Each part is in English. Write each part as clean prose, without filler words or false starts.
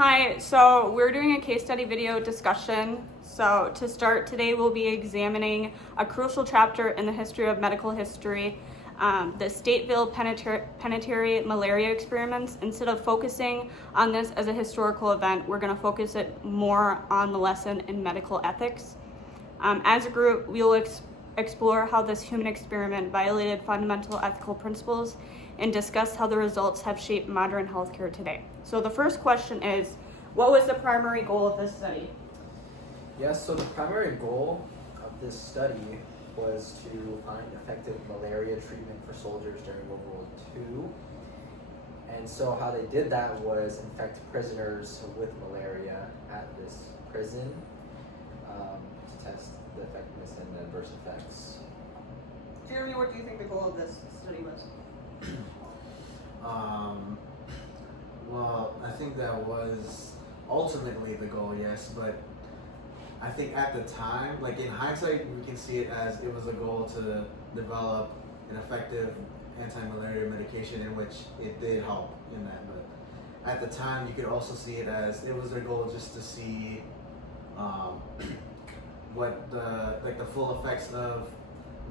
Hi, so we're doing a case study video discussion. So to start, today we'll be examining a crucial chapter in the history of medical history, the Stateville Penitentiary malaria experiments. Instead of focusing on this as a historical event, we're going to focus it more on the lesson in medical ethics. As a group, we will explore how this human experiment violated fundamental ethical principles and discuss how the results have shaped modern healthcare today. So the first question is, what was the primary goal of this study? Yes, so the primary goal of this study was to find effective malaria treatment for soldiers during World War II. And so how they did that was infect prisoners with malaria at this prison to test the effectiveness and the adverse effects. Jeremy, what do you think the goal of this study was? Well, I think that was ultimately the goal, yes, but I think at the time, like in hindsight, we can see it as it was a goal to develop an effective anti-malaria medication, in which it did help in that. But at the time, you could also see it as it was their goal just to see what the full effects of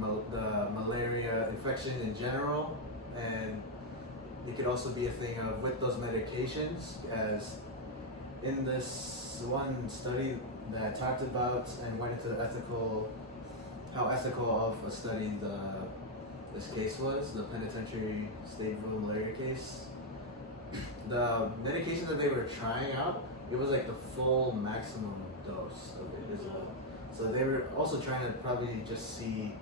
the malaria infection in general, and it could also be a thing of with those medications, as in this one study that talked about and went into how ethical of a study this case was, the penitentiary Stateville malaria case. The medication that they were trying out, it was like the full maximum dose of it as well. So they were also trying to probably just see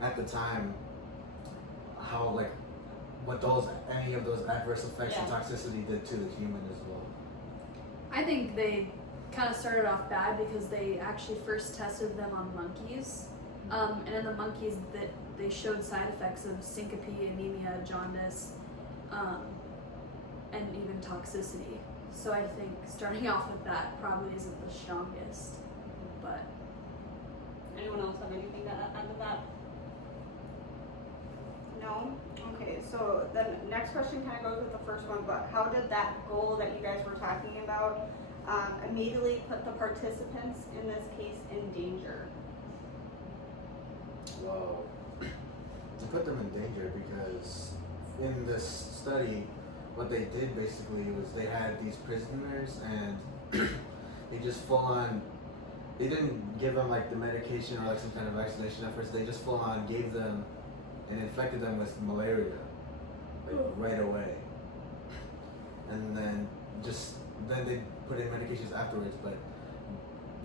at the time how what any of those adverse effects and toxicity did to the human as well. I think they kind of started off bad because they actually first tested them on monkeys, and in the monkeys that they showed side effects of syncope, anemia, jaundice, and even toxicity. So I think starting off with that probably isn't the strongest. But Anyone else have anything to add to that? No? Okay, so the next question kind of goes with the first one, but how did that goal that you guys were talking about immediately put the participants in this case in danger? Well, to put them in danger, because in this study, what they did basically was they had these prisoners and they just they didn't give them like the medication or like some kind of vaccination at first. They just full on gave them and infected them with malaria, like right away. And then they put in medications afterwards, but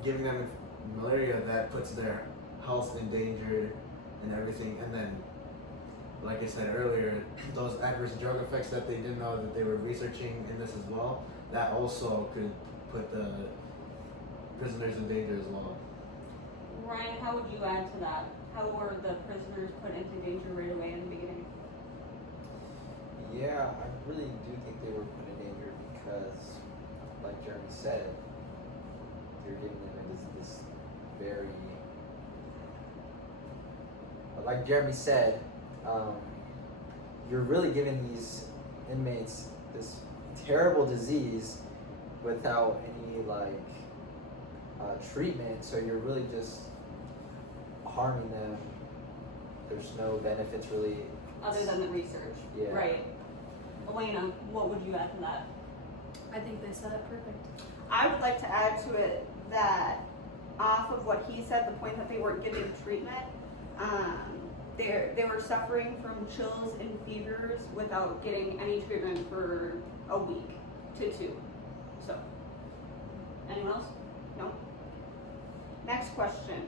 giving them malaria, that puts their health in danger and everything. And then, like I said earlier, those adverse drug effects that they didn't know that they were researching in this as well, that also could put the prisoners in danger as well. Ryan, how would you add to that? How were the prisoners put into danger right away in the beginning? Yeah, I really do think they were put in danger because, like Jeremy said, you're giving them this very, like Jeremy said, you're really giving these inmates this terrible disease without any treatment, so you're really just harming them. There's no benefits really. Other than the research. Yeah. Right. Elena, what would you add to that? I think they said it perfect. I would like to add to it that off of what he said, the point that they weren't getting treatment, they were suffering from chills and fevers without getting any treatment for a week to 2. So, anyone else? No? Next question.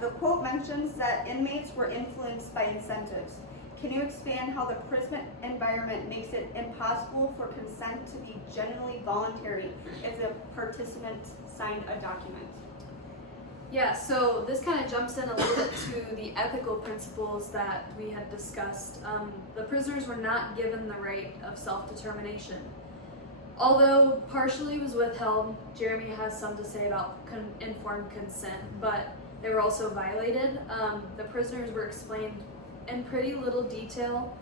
The quote mentions that inmates were influenced by incentives. Can you expand how the prison environment makes it impossible for consent to be genuinely voluntary if the participant signed a document? Yeah, so this kind of jumps in a little bit to the ethical principles that we had discussed. The prisoners were not given the right of self-determination. Although partially was withheld, Jeremy has some to say about informed consent, but they were also violated. The prisoners were explained in pretty little detail,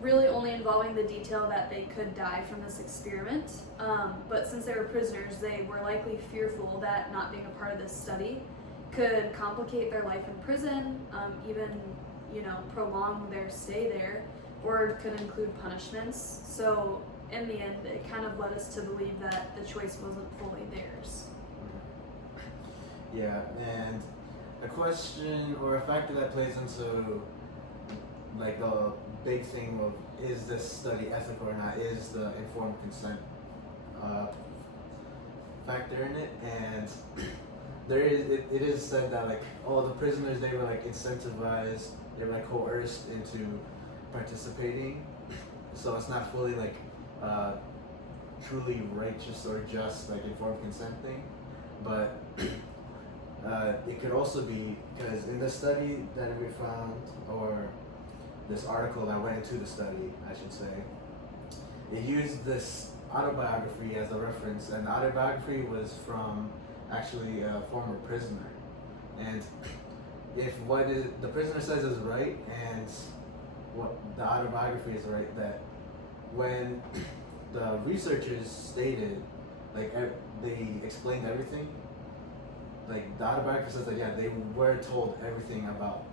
really only involving the detail that they could die from this experiment. But since they were prisoners, they were likely fearful that not being a part of this study could complicate their life in prison, even, prolong their stay there, or could include punishments. So in the end, it kind of led us to believe that the choice wasn't fully theirs. Yeah, and a question or a factor that plays into like the big thing of is this study ethical or not is the informed consent factor in it. And it is said that like all the prisoners, they were like incentivized, they were like coerced into participating, so it's not fully like truly righteous or just like informed consent thing. But it could also be because in the study that we found, or this article that went into the study, I should say, it used this autobiography as a reference, and the autobiography was from actually a former prisoner. And if what the prisoner says is right, and what the autobiography is right, that when the researchers stated, like they explained everything, like the autobiography says that they were told everything about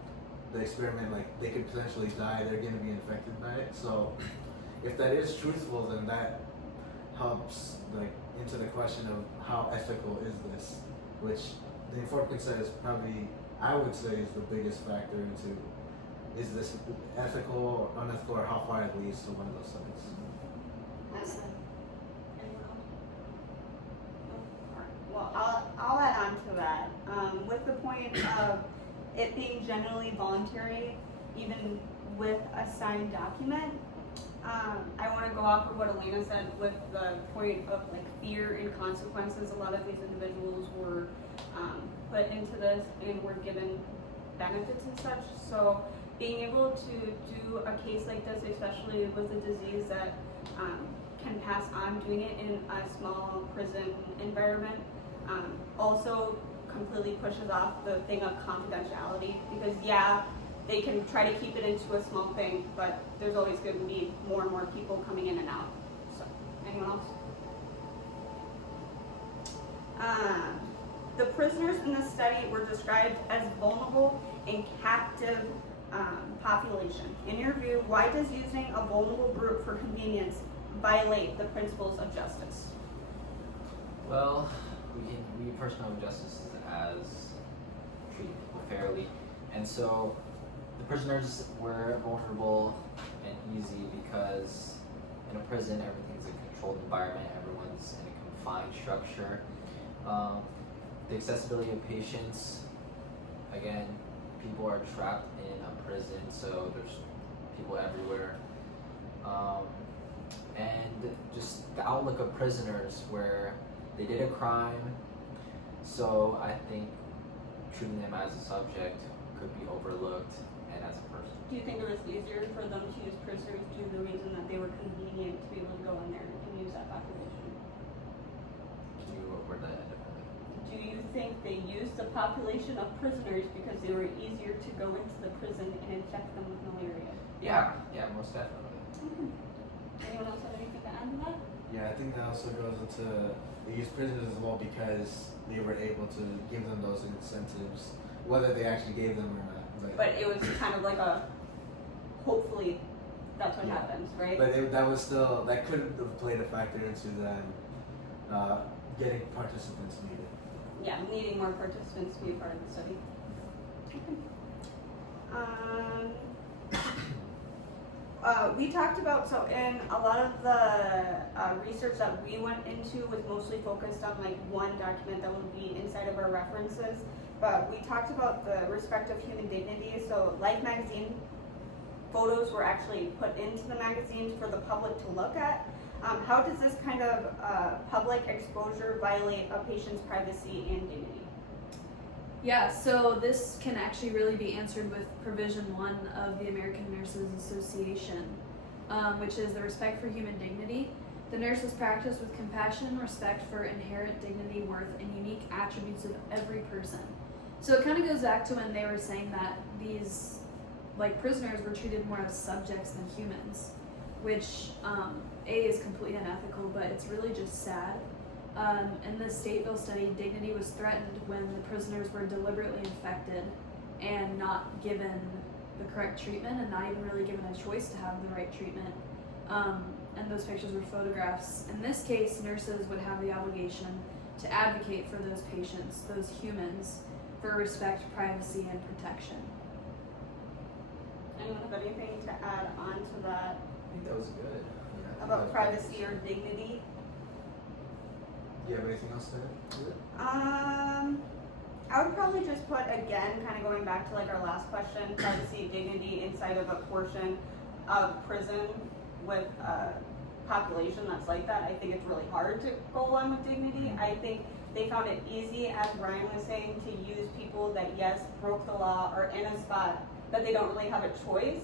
the experiment, like they could potentially die, they're going to be infected by it. So if that is truthful, then that helps like into the question of how ethical is this, which the informed consent is probably, I would say, is the biggest factor into is this ethical or unethical, or how far it leads to one of those studies. Awesome. Anyone else? No? All right. Well, I'll add on to that. With the point of it being generally voluntary, even with a signed document, I want to go off of what Elena said with the point of like fear and consequences. A lot of these individuals were put into this and were given benefits and such. So being able to do a case like this, especially with a disease that can pass on, doing it in a small prison environment, also completely pushes off the thing of confidentiality, because they can try to keep it into a small thing, but there's always going to be more and more people coming in and out. So, anyone else? The prisoners in the study were described as vulnerable and captive population. In your view, why does using a vulnerable group for convenience violate the principles of justice? Well, we first know justice as treating people fairly, and so the prisoners were vulnerable and easy because in a prison everything's a controlled environment, everyone's in a confined structure. The accessibility of patients, again, people are trapped in a prison, so there's people everywhere. And just the outlook of prisoners where they did a crime, so I think treating them as a subject could be overlooked and as a person. Do you think it was easier for them to use prisoners due to the reason that they were convenient to be able to go in there and use that population? Can you word that differently? Do you think they used the population of prisoners because they were easier to go into the prison and infect them with malaria? Yeah, most definitely. Anyone else have anything to add to that? Yeah, I think that also goes into they use prisoners as well because they were able to give them those incentives, whether they actually gave them or not. But it was kind of like a, hopefully that's what happens, right? But that could have played a factor into them getting participants needed. Yeah, needing more participants to be a part of the study. We talked about, so in a lot of the research that we went into was mostly focused on like one document that would be inside of our references, but we talked about the respect of human dignity. So Life magazine photos were actually put into the magazines for the public to look at. How does this kind of public exposure violate a patient's privacy and dignity? Yeah, so this can actually really be answered with Provision 1 of the American Nurses Association, which is the respect for human dignity. The nurses practice with compassion and respect for inherent dignity, worth, and unique attributes of every person. So it kind of goes back to when they were saying that these prisoners were treated more as subjects than humans, which A is completely unethical, but it's really just sad. In the Stateville study, dignity was threatened when the prisoners were deliberately infected and not given the correct treatment and not even really given a choice to have the right treatment. And those pictures were photographs. In this case, nurses would have the obligation to advocate for those patients, those humans, for respect, privacy, and protection. Anyone have anything to add on to that I think that was good. Yeah, I think that about was privacy or dignity? Do you have anything else to add to it? I would probably just put, again, kind of going back to like our last question, privacy and dignity inside of a portion of prison with a population that's like that. I think it's really hard to go along with dignity. I think they found it easy, as Ryan was saying, to use people that, yes, broke the law or in a spot that they don't really have a choice.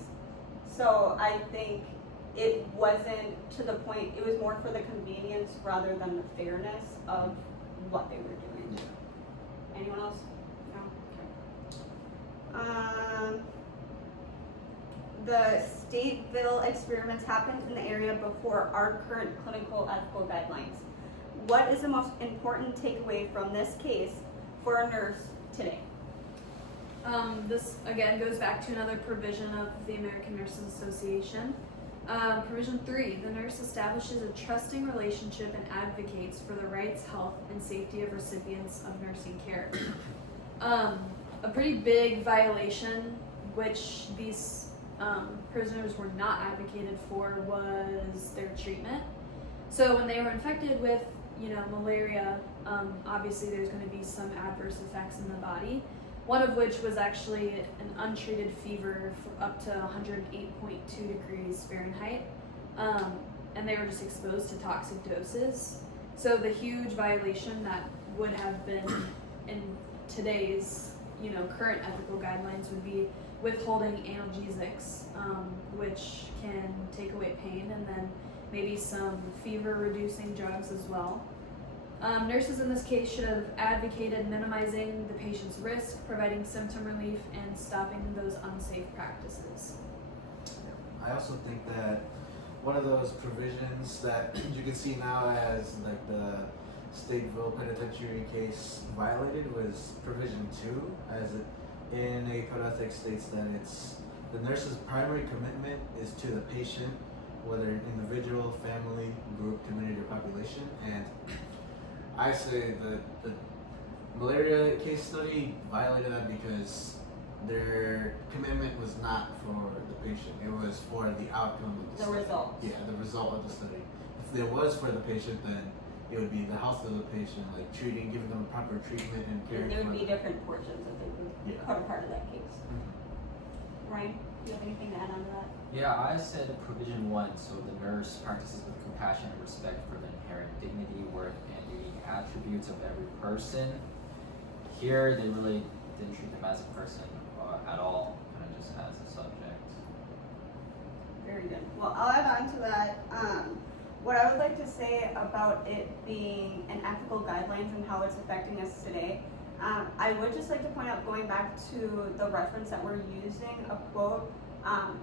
So I think it wasn't to the point, it was more for the convenience rather than the fairness of what they were doing. Yeah. Anyone else? No? Okay. The Stateville experiments happened in the area before our current clinical ethical guidelines. What is the most important takeaway from this case for a nurse today? This again goes back to another provision of the American Nurses Association. Provision 3, the nurse establishes a trusting relationship and advocates for the rights, health, and safety of recipients of nursing care. A pretty big violation, which these prisoners were not advocated for, was their treatment. So when they were infected with, malaria, obviously there's going to be some adverse effects in the body. One of which was actually an untreated fever for up to 108.2 degrees Fahrenheit. And they were just exposed to toxic doses. So the huge violation that would have been in today's, current ethical guidelines would be withholding analgesics, which can take away pain, and then maybe some fever reducing drugs as well. Nurses in this case should have advocated minimizing the patient's risk, providing symptom relief, and stopping those unsafe practices. I also think that one of those provisions that you can see now as like the Stateville Penitentiary case violated was provision 2, as it in a code of ethics states that it's the nurse's primary commitment is to the patient, whether an individual, family, group, community, or population. And I say the malaria case study violated that because their commitment was not for the patient. It was for the outcome of the study. Result. Yeah, the result of the study. If it was for the patient, then it would be the health of the patient, like treating, giving them proper treatment and caring There for would be them. different portions that they would Yeah. put a part of that case. Mhm. Ryan, do you have anything to add on to that? Yeah, I said provision 1, so the nurse practices with compassion and respect for the inherent dignity, worth, and unique attributes of every person. Here, they really didn't treat them as a person at all, kind of just as a subject. Very good. Well, I'll add on to that. What I would like to say about it being an ethical guidelines and how it's affecting us today, I would just like to point out, going back to the reference that we're using, a quote,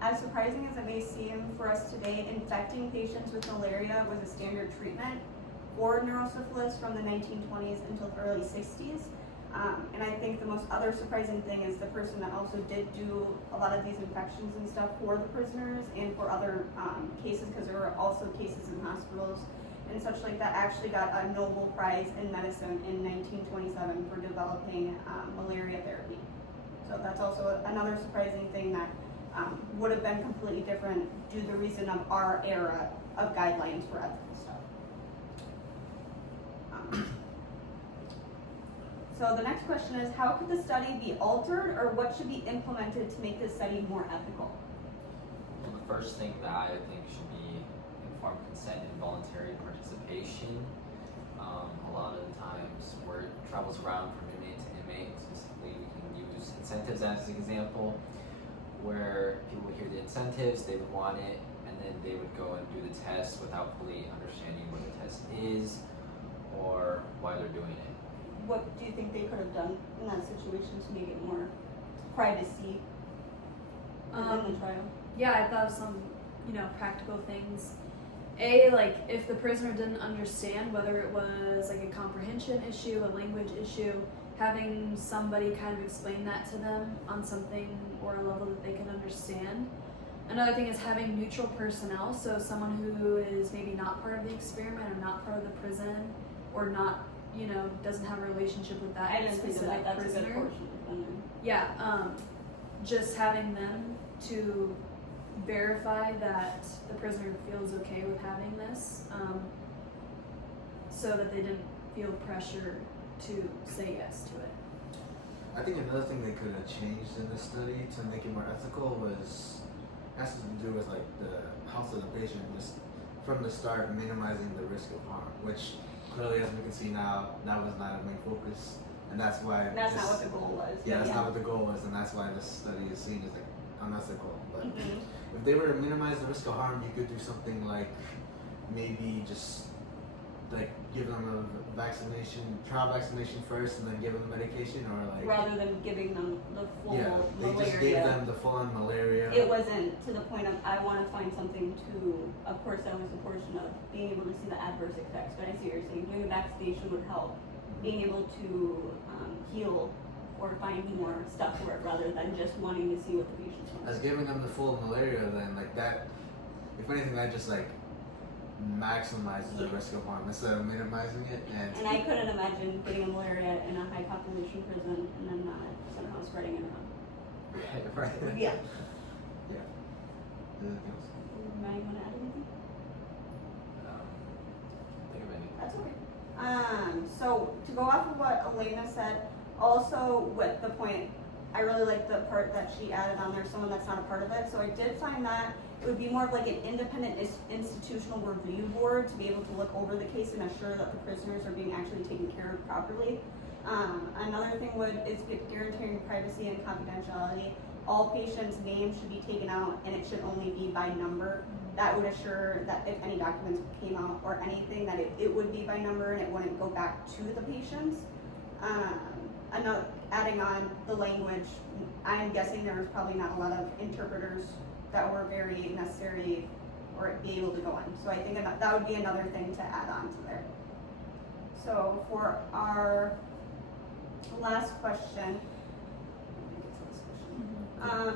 as surprising as it may seem for us today, infecting patients with malaria was a standard treatment for neurosyphilis from the 1920s until the early 60s. And I think the most other surprising thing is the person that also did do a lot of these infections and stuff for the prisoners and for other cases, because there were also cases in hospitals and such like that, actually got a Nobel Prize in Medicine in 1927 for developing malaria therapy. So that's also another surprising thing that would have been completely different due to the reason of our era of guidelines for ethical stuff. So the next question is, how could the study be altered, or what should be implemented to make this study more ethical? Well, the first thing that I think should be informed consent and voluntary participation. A lot of the times word travels around from inmate to inmate. Specifically, we can use incentives as an example, where people would hear the incentives, they would want it, and then they would go and do the test without fully understanding what the test is or why they're doing it. what do you think they could have done in that situation to make it more privacy in the trial? Yeah, I thought of some, practical things. Like if the prisoner didn't understand, whether it was like a comprehension issue, a language issue, having somebody kind of explain that to them on something or a level that they can understand. Another thing is having neutral personnel, so someone who is maybe not part of the experiment or not part of the prison or not, doesn't have a relationship with that I didn't think of specific that. That's a good prisoner. portion. Yeah, just having them to verify that the prisoner feels okay with having this, so that they didn't feel pressure to say yes to it. I think another thing they could have changed in this study to make it more ethical has to do with like the health of the patient, just from the start minimizing the risk of harm, which clearly, as we can see now, that was not a main focus, and that's why That's not what the goal was. yeah, that's not what the goal was, and that's why this study is seen as like unethical. But Mhm. if they were to minimize the risk of harm, you could do something like maybe just like give them a trial vaccination first, and then give them medication, or like Rather than giving them the full yeah, they malaria. just gave them the full-on malaria. It wasn't to the point of I want to find something to. Of course, that was a portion of being able to see the adverse effects. But I see what you're saying. Doing a vaccination would help. Being able to heal or find more stuff for it, rather than just wanting to see what the patients want. As giving them the full malaria, then like that, if anything, that just like maximizes the risk of harm instead of minimizing it. And I couldn't imagine getting a malaria in a high population prison and then somehow spreading it around. Right. Yeah. Anything else? Maddie, want to add anything? Think of any. That's okay. So to go off of what Elena said, also with the point, I really like the part that she added on there, someone that's not a part of it. So I did find that it would be more of like an independent institutional review board to be able to look over the case and assure that the prisoners are being actually taken care of properly. Another thing is guaranteeing privacy and confidentiality. All patients' names should be taken out and it should only be by number. That would assure that if any documents came out or anything, that it would be by number and it wouldn't go back to the patients. Another, adding on the language, I'm guessing there was probably not a lot of interpreters that were very necessary or be able to go on. So I think that would be another thing to add on to there. So for our last question,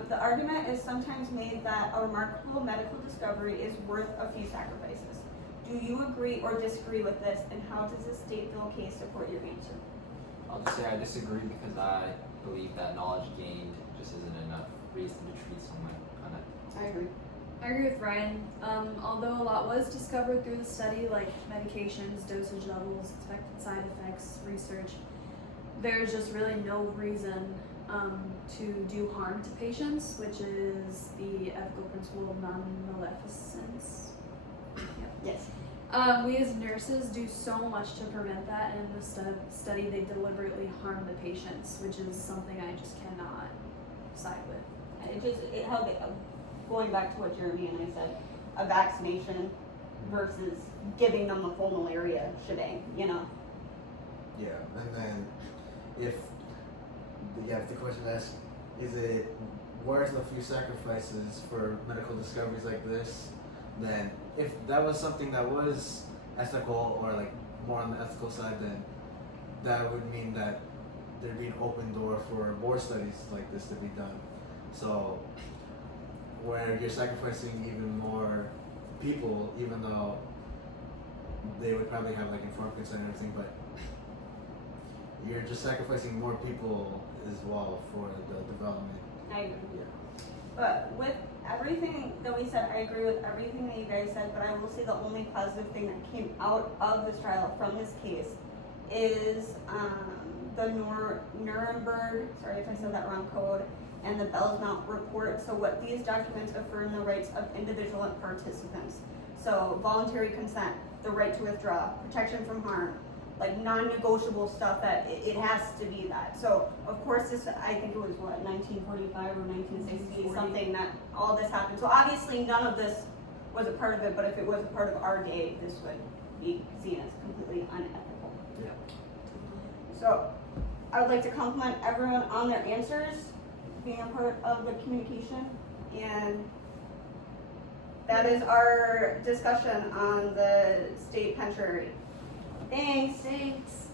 the argument is sometimes made that a remarkable medical discovery is worth a few sacrifices. Do you agree or disagree with this, and how does the Stateville case support your answer? I'll just say I disagree because I believe that knowledge gained just isn't enough reason to treat someone unethically. I agree. I agree with Ryan. Although a lot was discovered through the study, like medications, dosage levels, expected side effects, research, there's just really no reason to do harm to patients, which is the ethical principle of non-maleficence. Yep. Yes. We as nurses do so much to prevent that, and in the study they deliberately harm the patients, which is something I just cannot side with. It held it, going back to what Jeremy and I said, a vaccination versus giving them the full malaria shebang, Yeah, and then if the question asks, is it worth a few sacrifices for medical discoveries like this? Then if that was something that was ethical or like more on the ethical side, then that would mean that there'd be an open door for more studies like this to be done. So where you're sacrificing even more people, even though they would probably have like informed consent and everything, but you're just sacrificing more people as well for the development. I agree. Yeah. But with everything that we said, I agree with everything that you guys said, but I will say the only positive thing that came out of this trial from this case is the Nuremberg, sorry if I said that wrong, code, and the Belmont report. So what these documents affirm the rights of individual and participants. So voluntary consent, the right to withdraw, protection from harm, like non-negotiable stuff that it has to be that. So of course this, I think it was what, 1945 or 1960, something that all this happened. So obviously none of this was a part of it, but if it was a part of our day, this would be seen as completely unethical. Yeah. So I would like to compliment everyone on their answers, being a part of the communication, and that is our discussion on the state pensionary. Thanks. Thanks.